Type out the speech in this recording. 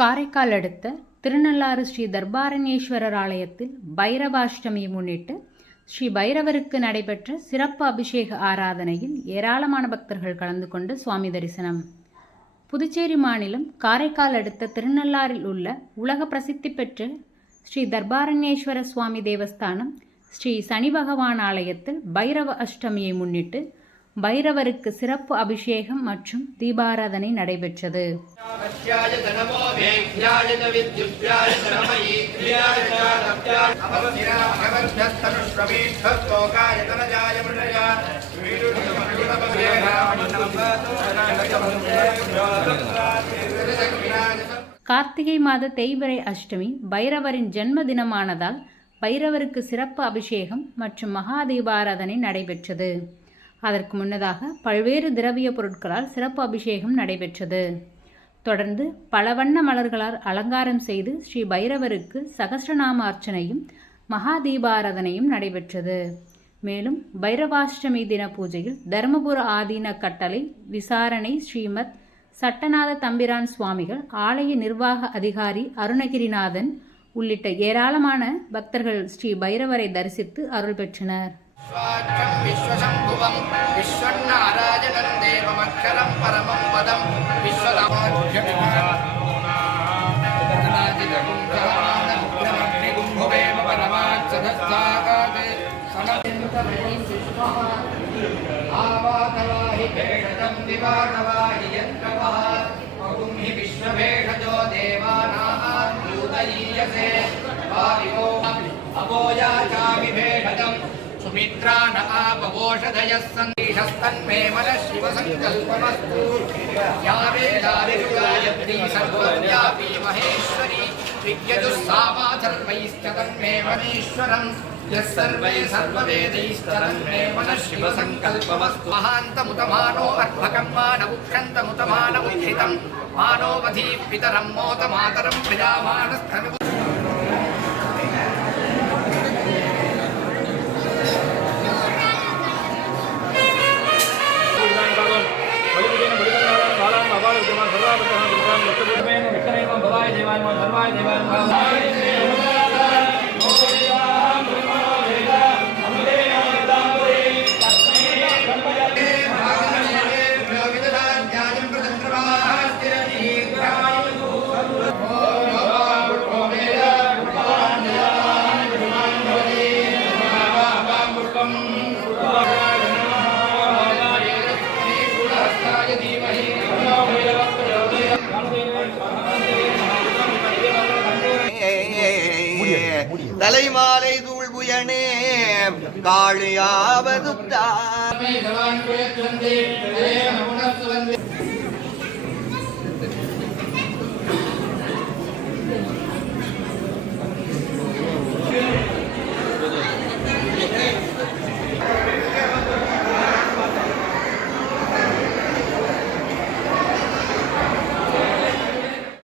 காரைக்கால் அடுத்த திருநள்ளாறு ஸ்ரீ தர்பாரண்யேஸ்வரர் ஆலயத்தில் பைரவாஷ்டமியை முன்னிட்டு ஸ்ரீ பைரவருக்கு நடைபெற்ற சிறப்பு அபிஷேக ஆராதனையில் ஏராளமான பக்தர்கள் கலந்து கொண்டு சுவாமி தரிசனம். புதுச்சேரி மாநிலம் காரைக்கால் அடுத்த திருநள்ளாறில் உள்ள உலக பிரசித்தி பெற்ற ஸ்ரீ தர்பாரண்யேஸ்வர சுவாமி தேவஸ்தானம் ஸ்ரீ சனி பகவான் ஆலயத்தில் பைரவ அஷ்டமியை முன்னிட்டு பைரவருக்கு சிறப்பு அபிஷேகம் மற்றும் தீபாராதனை நடைபெற்றது. கார்த்திகை மாத தேய்பிரை அஷ்டமி பைரவரின் ஜென்ம தினமானதால் பைரவருக்கு சிறப்பு அபிஷேகம் மற்றும் மகா தீபாராதனை நடைபெற்றது. அதற்கு முன்னதாக பல்வேறு திரவிய பொருட்களால் சிறப்பு அபிஷேகம் நடைபெற்றது. தொடர்ந்து பல வண்ண மலர்களால் அலங்காரம் செய்து ஸ்ரீ பைரவருக்கு சகசிரநாம அர்ச்சனையும் மகா தீபாராதனையும் நடைபெற்றது. மேலும் பைரவாஷ்டமி தின பூஜையில் தருமபுர ஆதீன கட்டளை விசாரணை ஸ்ரீமத் சட்டநாத தம்பிரான் சுவாமிகள் ஆலய நிர்வாக அதிகாரி அருணகிரிநாதன் உள்ளிட்ட ஏராளமான பக்தர்கள் ஸ்ரீ பைரவரை தரிசித்து அருள் பெற்றனர். విశ్వాక్షం విశ్వశంభువం విశ్వన్నారాయణం దేవమక్షరం పరమం పదం విశ్వదామాజ్ఞమానముగ్రమగ్నిగుంభువేమ పరమాక్షరస్థాగాదే సనమింతమయం విశ్వ ఆవాకవాహి పేషదం వివాకవాహి యత్ सुमित्रा न आपवोषधयः सन्देशस्तन्मे मनः शिवसङ्कल्पमस्तु या वेदादिगायत्री सर्वव्यापी महेश्वरी विद्यदुस्सामा सर्वैश्च तन्मे मनीश्वरम् यः सर्वै सर्ववेदैश्च तन्मे मनः शिवसङ्कल्पमस्तु महान्तमुतमानो अर्भकम् मानमुक्षन्तमुतमानमुत्थितम् मानोवधीः पितरम् मोतमातरम् प्रजामानस्तनु દેવાય દેવાય દેવાય. காளியாவது தூள்புயனே காளியாவது பிரயச்சந்தே